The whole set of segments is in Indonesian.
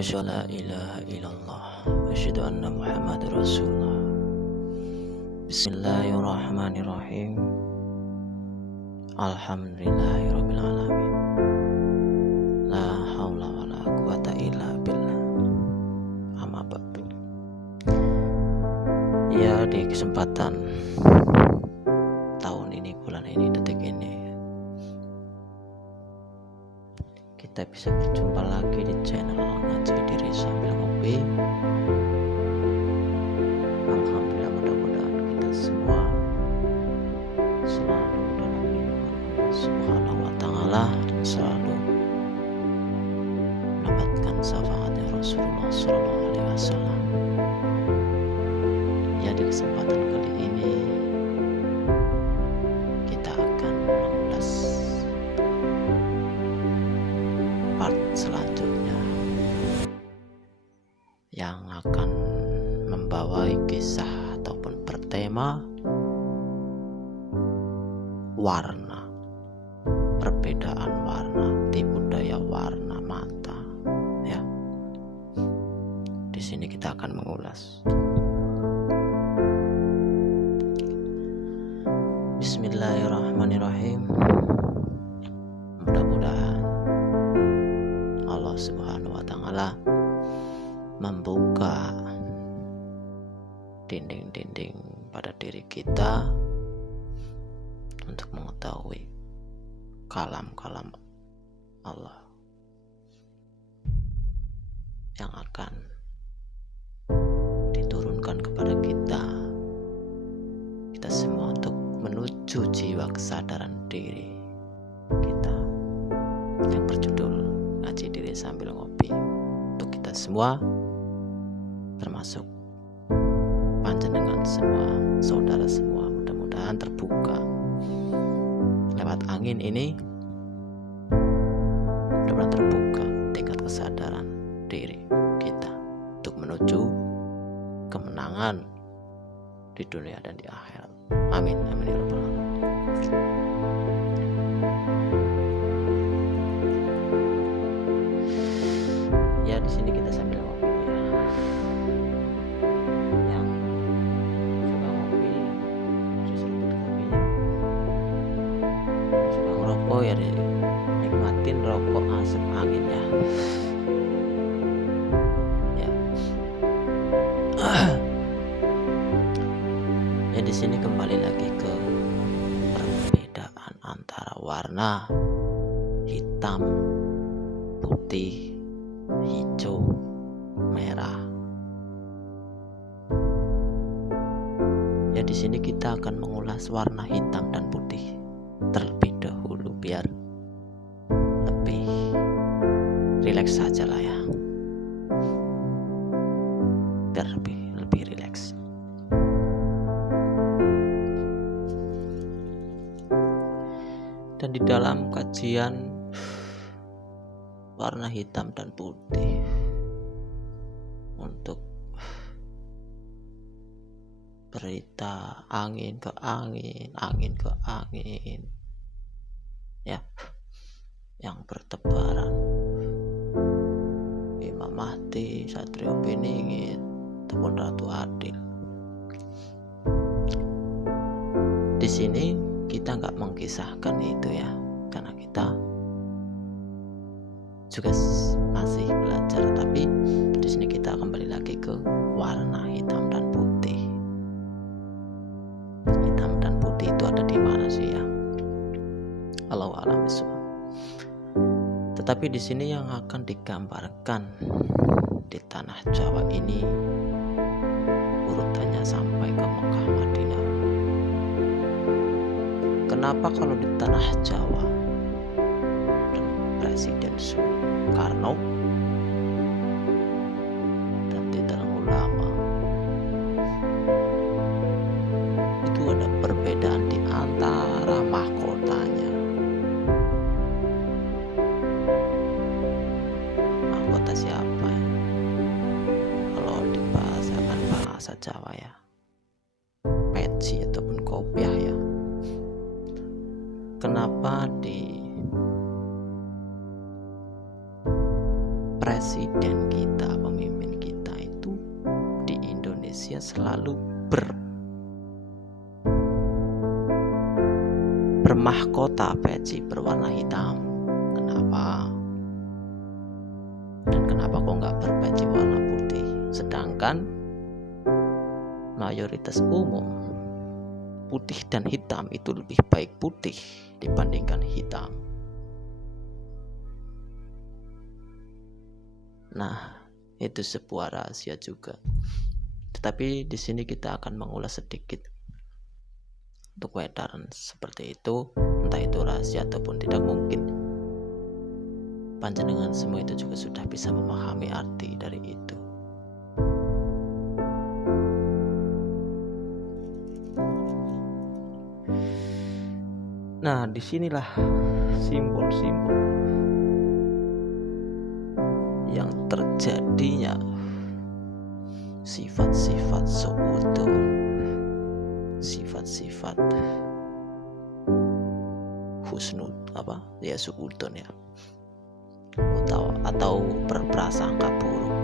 Asyhadu an la ilaha illallah wa asyhadu anna Muhammadar Rasulullah. Bismillahirrahmanirrahim. Alhamdulillahirabbil alamin. La haula wala quwata illa billah. Amma ba'du. Ya, di kesempatan tahun ini, bulan ini, detik ini, kita bisa berjumpa lagi di channel Ngaji Diri Sambil Ngopi. Alhamdulillah, mudah-mudahan kita semua selalu dalam lindungan Allah Subhanahu wa Ta'ala dan selalu mendapatkan syafaatnya Rasulullah Sallallahu Alaihi Wasallam. Ya, di kesempatan kali ini kita akan mengulas part selanjutnya yang akan membawai kisah ataupun bertema warna, perbedaan warna, tipu daya warna mata. Ya, di sini kita akan mengulas. Bismillahirrahmanirrahim. Mudah-mudahan Allah Subhanahu wa Ta'ala membuka dinding-dinding pada diri kita untuk mengetahui kalam-kalam Allah yang akan diturunkan kepada kita semua untuk menuju jiwa kesadaran diri kita yang berjudul Ngaji Diri Sambil Ngopi. Untuk kita semua, termasuk panjenengan semua, saudara semua, mudah-mudahan terbuka lewat angin ini, mudah-mudahan terbuka tingkat kesadaran diri kita untuk menuju kemenangan di dunia dan di akhirat. Amin, amin ya rabbal alamin. Ya, di sini kita sambil ngopi ya. Yang suka ngopi, seruput kopinya. Yang suka ngerokok ya nikmatin rokok asap anginnya. Ya. Ya, di sini kembali lagi ke perbedaan antara warna hitam, putih, hijau, merah. Ya, di sini kita akan mengulas warna hitam dan putih terlebih dahulu biar lebih rileks saja lah ya. Biar lebih rileks. Dan di dalam kajian warna hitam dan putih untuk berita angin ke angin, angin ke angin, ya, yang bertebaran, Imam Mahdi, Satrio Piningit, ataupun Ratu Adil. Di sini kita nggak mengkisahkan itu ya, karena kita juga masih belajar. Tapi di sini kita kembali lagi ke warna hitam dan putih. Hitam dan putih itu ada di mana sih ya? Allahu a'lam bishawab. Tetapi di sini yang akan digambarkan di tanah Jawa ini urutannya sampai ke Mekah, Madinah. Kenapa kalau di tanah Jawa dan Presiden Soekarno dan Tita Ulama itu ada perbedaan di antara mahkotanya? Mahkota siapa ya? Kalau dibahasakan bahasa Jawa ya, peci ataupun kopiah ya. Kenapa di presiden kita selalu bermahkota peci berwarna hitam. Kenapa? Dan kenapa kok nggak berpeci warna putih? Sedangkan mayoritas umum putih dan hitam itu lebih baik putih dibandingkan hitam. Nah, itu sebuah rahasia juga. Tetapi di sini kita akan mengulas sedikit untuk wedaran seperti itu, entah itu rahasia ataupun tidak, mungkin panjenengan semua itu juga sudah bisa memahami arti dari itu. Nah, disinilah simbol-simbol yang terjadinya sifat-sifat su'udon, sifat-sifat husnud su'udon ya, atau berprasangka buruk.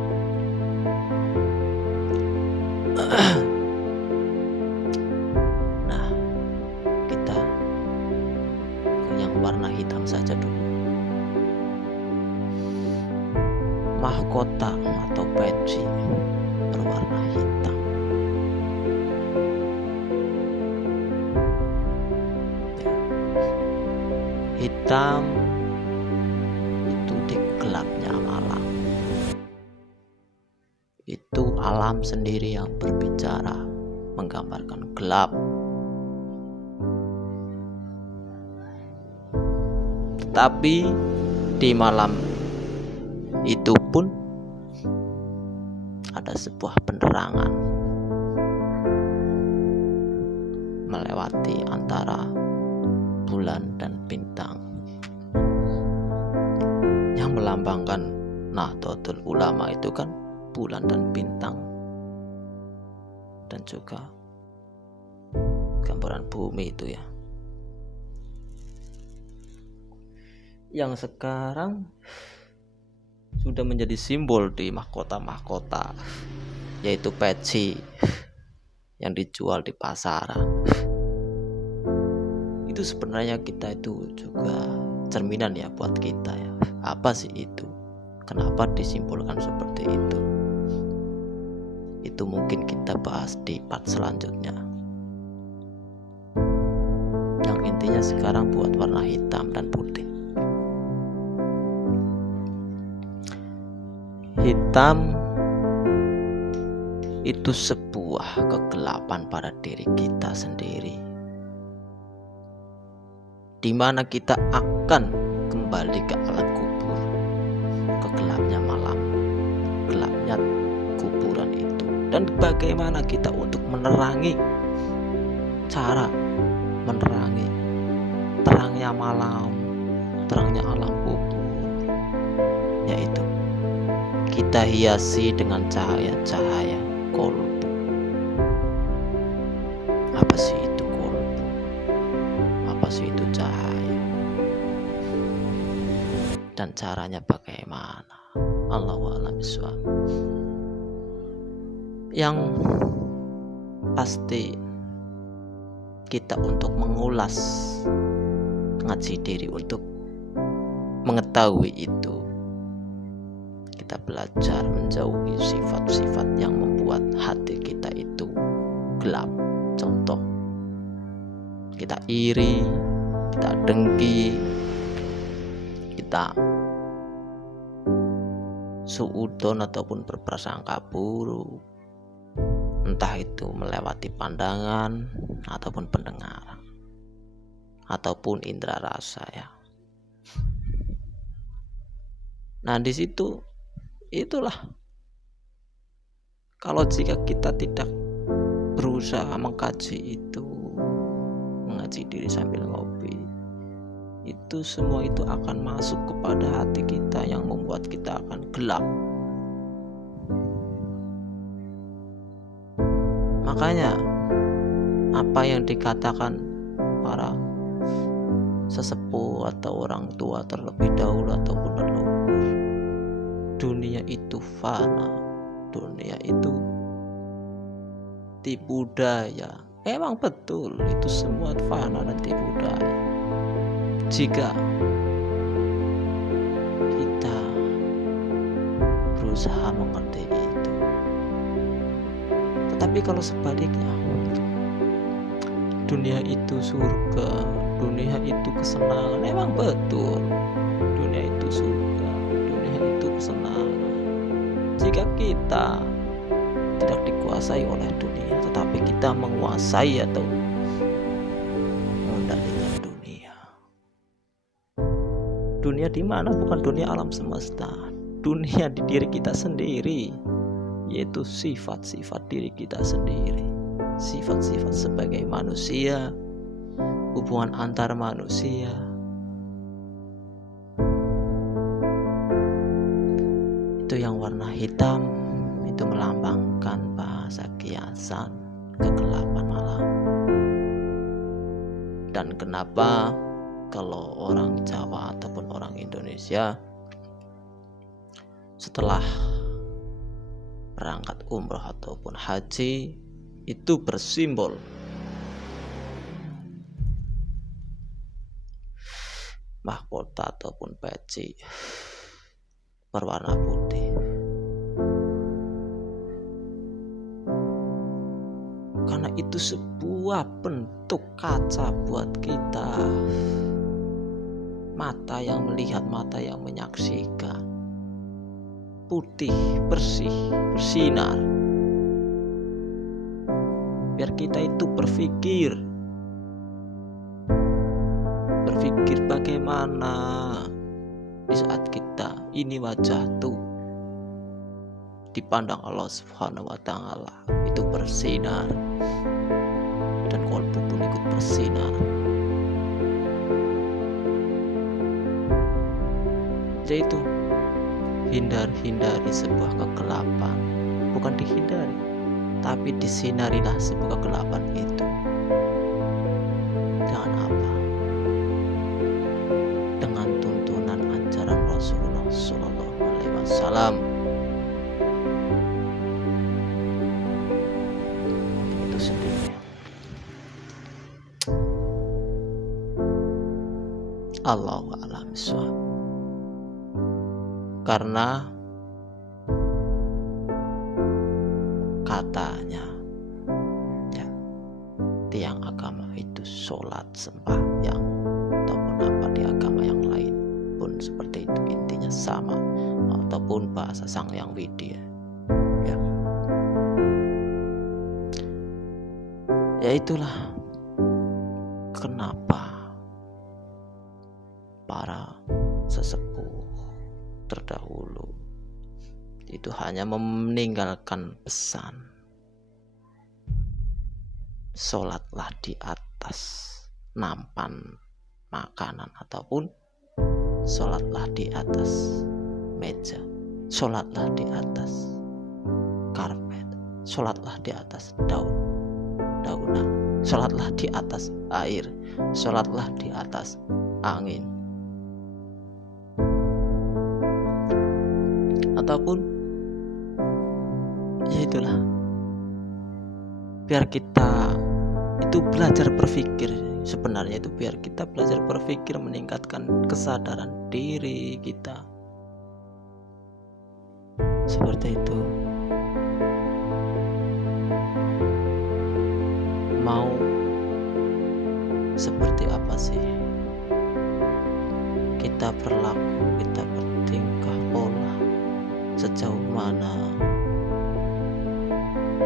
Nah, kita ke yang warna hitam saja dulu. Mahkota atau peci berwarna hitam. Hitam itu di gelapnya malam. Itu alam sendiri yang berbicara, menggambarkan gelap. Tetapi di malam itu pun ada sebuah penerangan melewati antara bulan dan bintang yang melambangkan Nahdlatul Ulama. Itu kan bulan dan bintang, dan juga gambaran bumi itu ya, yang sekarang sudah menjadi simbol di mahkota-mahkota, yaitu peci yang dijual di pasaran. Itu sebenarnya kita itu juga cerminan ya buat kita ya. Apa sih itu? Kenapa disimbolkan seperti itu? Itu mungkin kita bahas di part selanjutnya. Yang intinya sekarang buat warna hitam dan putih. Hitam itu sebuah kegelapan pada diri kita sendiri, di mana kita akan kembali ke alam kubur, ke gelapnya malam, gelapnya kuburan itu. Dan bagaimana kita untuk menerangi, cara menerangi terangnya malam, terangnya alam kubur, yaitu kita hiasi dengan cahaya-cahaya kolbu. Apa sih itu kolbu? Apa sih itu cahaya? Dan caranya bagaimana? Allahu a'lam bishawab. Yang pasti kita untuk mengulas, ngaji diri untuk mengetahui itu, kita belajar menjauhi sifat-sifat yang membuat hati kita itu gelap. Contoh, kita iri, kita dengki, kita suudon ataupun berprasangka buruk, entah itu melewati pandangan ataupun pendengaran ataupun indera rasa ya. Nah, di situ itulah, kalau jika kita tidak berusaha mengkaji itu, mengaji diri sambil ngopi, itu semua itu akan masuk kepada hati kita yang membuat kita akan gelap. Makanya apa yang dikatakan para sesepuh atau orang tua terlebih dahulu ataupun leluhur, dunia itu fana, dunia itu tipu daya. Emang betul itu semua fana dan tipu daya. Jika kita berusaha mengerti itu. Tetapi kalau sebaliknya, dunia itu surga, dunia itu kesenangan. Emang betul dunia itu surga, dunia itu kesenangan. Jika kita tidak dikuasai oleh dunia, tetapi kita menguasai atau mengendalikan dunia. Dunia di mana? Bukan dunia alam semesta. Dunia di diri kita sendiri, yaitu sifat-sifat diri kita sendiri. Sifat-sifat sebagai manusia, hubungan antar manusia. Itu yang warna hitam, itu melambangkan bahasa kiasan, kegelapan malam. Dan kenapa kalau orang Jawa ataupun orang Indonesia setelah berangkat umroh ataupun haji itu bersimbol mahkota ataupun peci berwarna putih? Karena itu sebuah bentuk kaca buat kita, mata yang melihat, mata yang menyaksikan, putih, bersih, bersinar. Biar kita itu berpikir bagaimana di saat kita ini wajah tuh dipandang Allah Subhanahu wa Ta'ala itu bersinar, dan kolbu pun ikut bersinar. Yaitu hindari sebuah kegelapan, bukan dihindari, tapi disinarilah sebuah kegelapan itu. Dengan apa? Dengan tuntunan ajaran Rasulullah Sallallahu Alaihi Wasallam. Itu sendiri. Allahu a'lam bishawab. Karena katanya ya, tiang agama itu sholat, sembahyang ataupun apa di agama yang lain pun seperti itu, intinya sama, ataupun bahasa Sang Hyang Widya ya itulah kenapa para sesepuh terdahulu itu hanya meninggalkan pesan, sholatlah di atas nampan makanan ataupun sholatlah di atas meja, sholatlah di atas karpet, sholatlah di atas daunan, sholatlah di atas air, sholatlah di atas angin. Ataupun ya itulah, biar kita itu belajar berpikir. Sebenarnya itu biar kita belajar berpikir, meningkatkan kesadaran diri kita. Seperti itu. Mau seperti apa sih kita berlaku, kita bertingkah pola, sejauh mana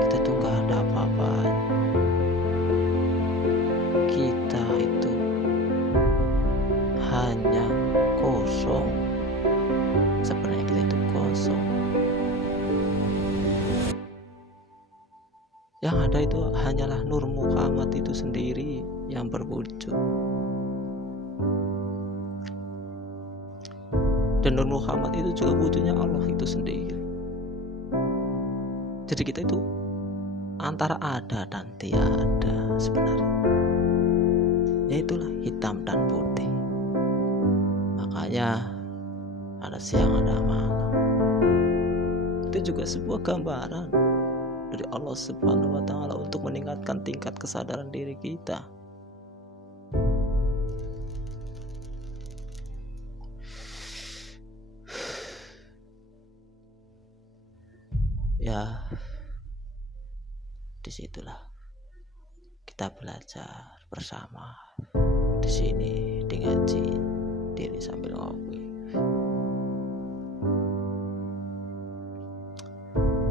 kita tuh gak ada apa-apanya. Kita itu hanya kosong. Sebenarnya kita itu kosong. Yang ada itu hanyalah Nur Muhammad itu sendiri yang berwujud. Dan Nur Muhammad itu juga wujudnya Allah itu sendiri. Jadi kita itu antara ada dan tiada sebenarnya. Ya itulah hitam dan putih. Makanya ada siang ada malam. Itu juga sebuah gambaran dari Allah Subhanahu wa Ta'ala untuk meningkatkan tingkat kesadaran diri kita. Ya, disitulah kita belajar bersama di sini, di ngaji diri sambil ngopi.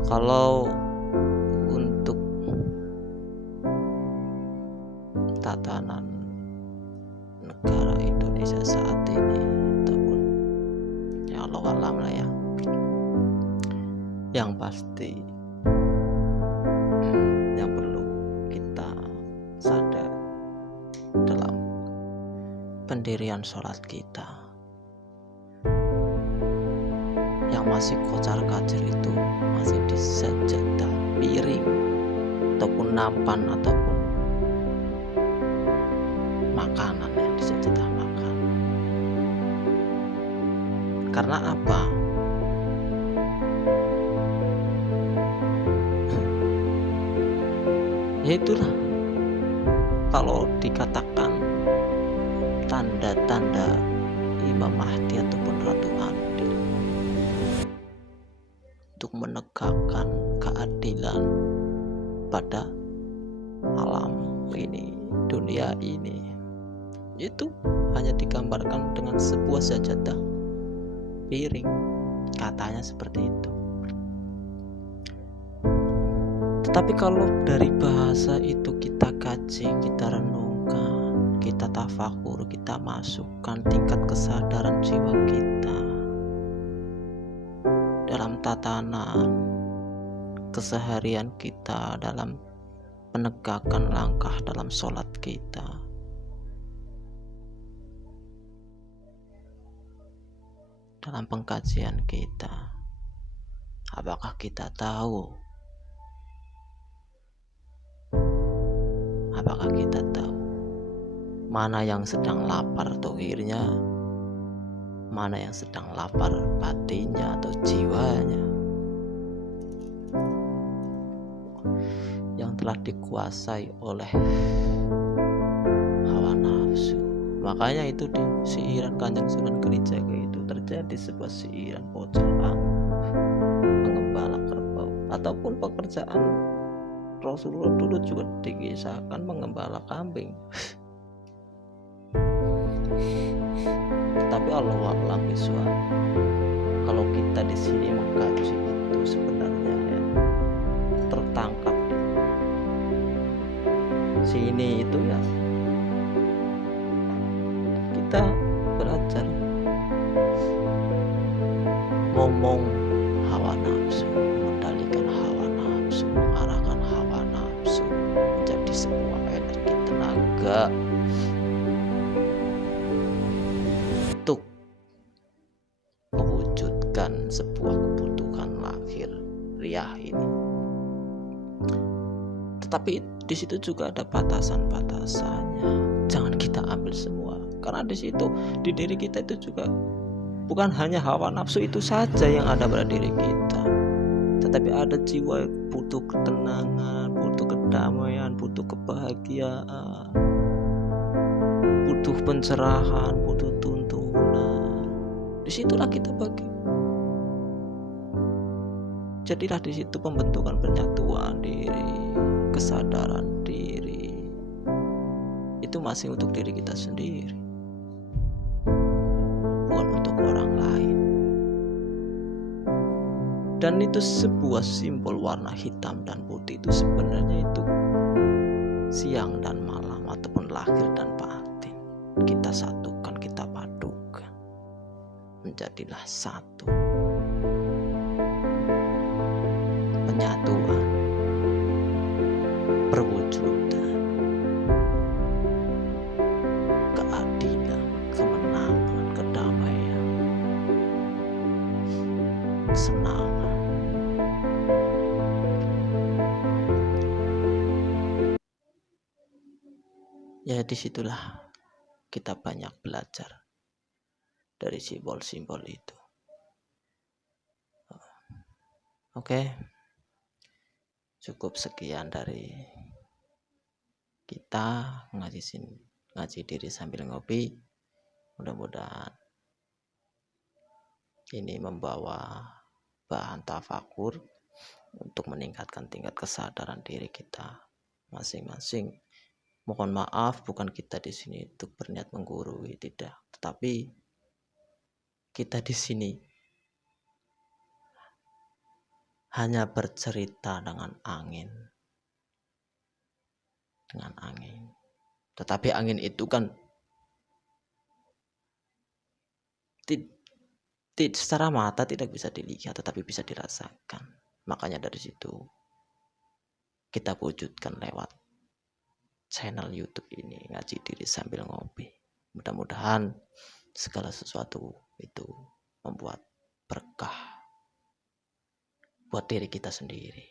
Kalau untuk tatanan negara Indonesia saat ini, ataupun ya Allah alam lah ya, yang pasti yang perlu kita sadar dalam pendirian sholat kita, yang masih kocar-kacir itu masih di sajadah piring ataupun nampan ataupun makanan yang di sajadah makan. Karena apa? Ya itulah, kalau dikatakan tanda-tanda Imam Mahdi ataupun Ratu Adil untuk menegakkan keadilan pada alam ini, dunia ini, itu hanya digambarkan dengan sebuah sajadah piring, katanya seperti itu. Tetapi kalau dari bahasa itu kita kaji, kita renungkan, kita tafakur, kita masukkan tingkat kesadaran jiwa kita dalam tatanan keseharian kita, dalam penegakan langkah dalam sholat kita, dalam pengkajian kita, apakah kita tahu? Apakah kita tahu mana yang sedang lapar dohirnya, mana yang sedang lapar batinnya atau jiwanya, yang telah dikuasai oleh hawa nafsu? Makanya itu di siiran Kanjeng Sunan Kalijaga itu terjadi sebuah siiran pocong pengembala kerbau, ataupun pekerjaan Rasulullah dulu juga dikisahkan mengembala kambing. Tapi Allah a'lam bishawab. Kalau kita di sini mengkaji itu sebenarnya ya, tertangkap di sini itu ya, kita belajar ngomong hawa nafsu, mengendalikan hawa nafsu, mengarahkan hawa nafsu menjadi sebuah energi tenaga untuk mewujudkan sebuah kebutuhan lahir riah ini. Tetapi di situ juga ada batasan-batasannya. Jangan kita ambil semua, karena di situ di diri kita itu juga bukan hanya hawa nafsu itu saja yang ada pada diri kita, tetapi ada jiwa yang butuh ketenangan, butuh kedamaian, butuh kebahagiaan, butuh pencerahan, butuh tuntunan. Disitulah kita bagi. Jadilah di situ pembentukan penyatuan diri, kesadaran diri. Itu masih untuk diri kita sendiri, bukan untuk orang lain. Dan itu sebuah simbol warna hitam dan putih itu sebenarnya itu siang dan malam ataupun lahir dan batin. Kita satukan, kita padukan, menjadilah satu. Penyatuan, perwujudan, keadilan, kemenangan, kedamaian, kesenangan. Ya disitulah kita banyak belajar dari simbol-simbol itu. Oke. Cukup sekian dari kita ngaji diri sambil ngopi. Mudah-mudahan ini membawa bahan tafakur untuk meningkatkan tingkat kesadaran diri kita masing-masing. Mohon maaf, bukan kita di sini untuk berniat menggurui, tidak, tetapi kita di sini hanya bercerita dengan angin. Tetapi angin itu kan secara mata tidak bisa dilihat, tetapi bisa dirasakan. Makanya dari situ kita wujudkan lewat channel YouTube ini, ngaji diri sambil ngopi. Mudah-mudahan segala sesuatu itu membuat berkah buat diri kita sendiri,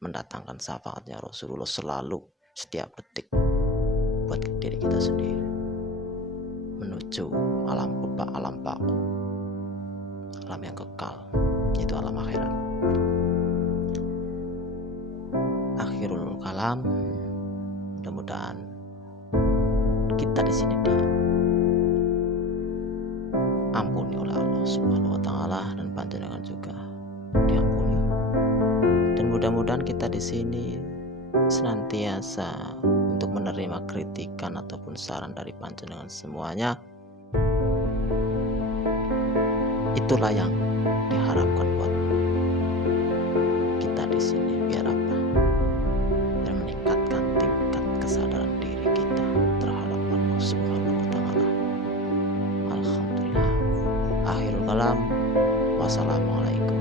mendatangkan syafaatnya Rasulullah selalu setiap detik buat diri kita sendiri, menuju alam baku, alam yang kekal, yaitu alam akhirat. Akhirul kalam, mudah-mudahan kita di sini diampuni oleh Allah Subhanahu wa taala, dan panjenengan juga diampuni. Dan mudah-mudahan kita di sini senantiasa untuk menerima kritikan ataupun saran dari panjenengan semuanya. Itulah yang diharapkan buat kita di sini, biar apa? Biar meningkatkan tingkat kesadaran diri kita terhadap Allah Subhanahu wa taala. Alhamdulillah. Akhirul kalam. Wassalamualaikum